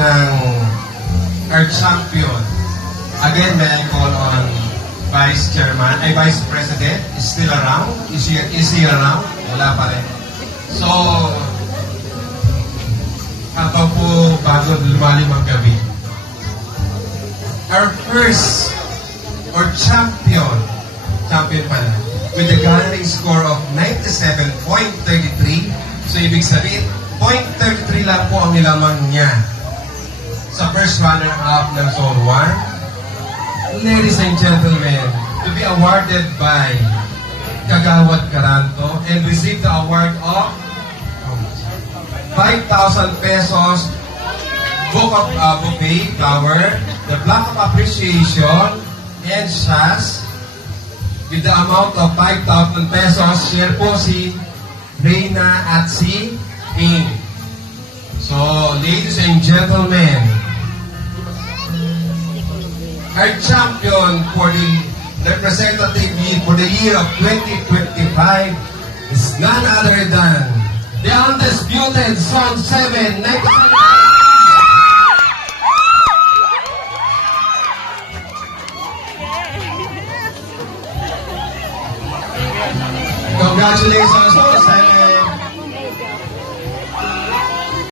ng our champion. Again, may I call on Vice Chairman, Vice President, is still around? Is he around? Wala pa rin. So, habang po bago lumalim ang gabi, our first, or champion pala, with a garnering score of 97.33. So, ibig sabihin, 0.33 lang po ang nilamang niya sa first runner-up ng Zone 1. Ladies and gentlemen, to be awarded by Kagawad Caranto and receive the award of 5,000 pesos bouquet flower, the plaque of appreciation, and SAS with the amount of 5,000 pesos. Share po si Reyna at si Ping. So, ladies and gentlemen, our champion for the representative for the year of 2025 is none other than the undisputed Zone 7 Congratulations, Zone 7.